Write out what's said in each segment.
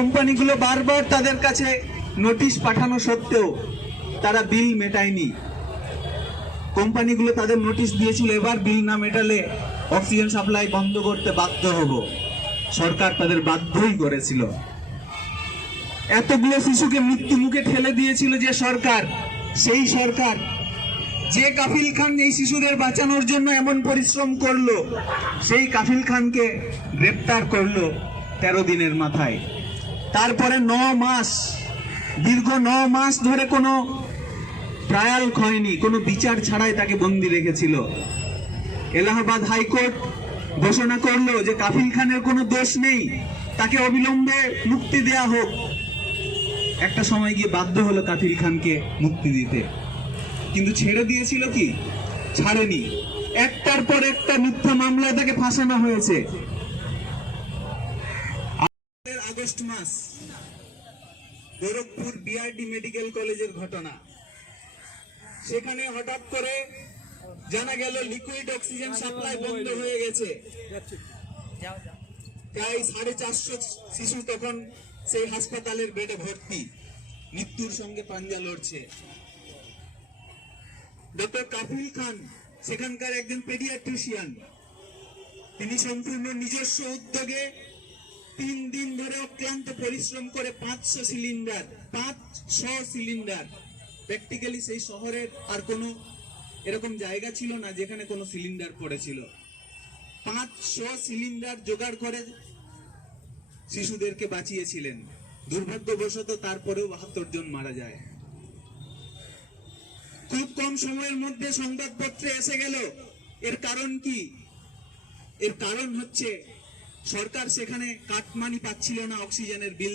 কোম্পানিগুলো বারবার তাদের কাছে নোটিশ পাঠানো সত্ত্বেও তারা বিল মেটায়নি। কোম্পানিগুলো তাদের নোটিশ দিয়েছিল এবার বিল না মেটালে অক্সিজেন সাপ্লাই বন্ধ করতে বাধ্য হব। সরকার তাদের বাধ্যই করেছিল। এতগুলো শিশুকে মৃত্যু মুখে ঠেলে দিয়েছিল যে সরকার, সেই সরকার যে কাফিল খান এই শিশুদের বাঁচানোর জন্য এমন পরিশ্রম করলো, সেই কাফিল খানকে গ্রেপ্তার করলো 13 দিনের মাথায়। তারপরে 9 মাস, দীর্ঘ 9 মাস ধরে কোনো ট্রায়াল হয়নি, কোনো বিচার ছাড়াই তাকে বন্দি রেখেছিল। এলাহাবাদ হাইকোর্ট ঘোষণা করলো যে কাফিল খানের কোনো দোষ নেই, তাকে অবিলম্বে মুক্তি দেয়া হোক। একটা সময় গিয়ে বাধ্য হলো কাফিল খানকে মুক্তি দিতে, কিন্তু ছেড়ে দিয়েছিল কি? ছাড়েনি। একটার পর একটা মিথ্যা মামলায় তাকে ফাঁসানো হয়েছে। আগস্ট মাস, গোরখপুর বিআরডি মেডিকেল কলেজের ঘটনা। সেখানে হঠাৎ করে জানা গেল লিকুইড অক্সিজেন সাপ্লাই বন্ধ হয়ে গেছে। প্রায় 450 শিশু তখন সেই হাসপাতালের বেডে ভর্তি, মৃত্যুর সঙ্গে পাঞ্জা লড়ছে। ডক্টর কাফিল খান সেখানকার একজন পেডিয়াট্রিশিয়ান, তিনি সম্পূর্ণ নিজস্ব উদ্যোগে 3 দিন ধরে অক্লান্ত পরিশ্রম করে 500 সিলিন্ডার, প্র্যাকটিক্যালি সেই শহরের আর কোনো এরকম জায়গা ছিল না যেখানে কোনো সিলিন্ডার পড়েছিল। 500 সিলিন্ডার জোগাড় করে শিশুদেরকে বাঁচিয়েছিলেন। দুর্ভাগ্যবশত তারপরেও 72 জন মারা যায়। খুব কম সময়ের মধ্যে সংবাদপত্রে এসে গেল। এর কারণ কি? এর কারণ হচ্ছে সরকার সেখানে কাটমানি পাচ্ছিল না অক্সিজেনের বিল।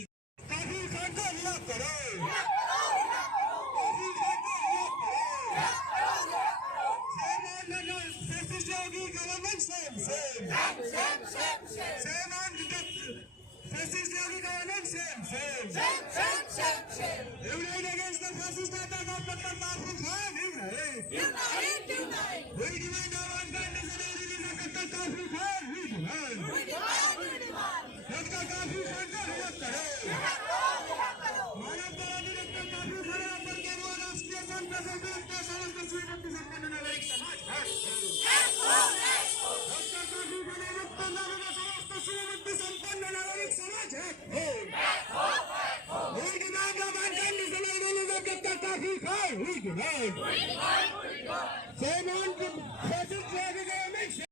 We demand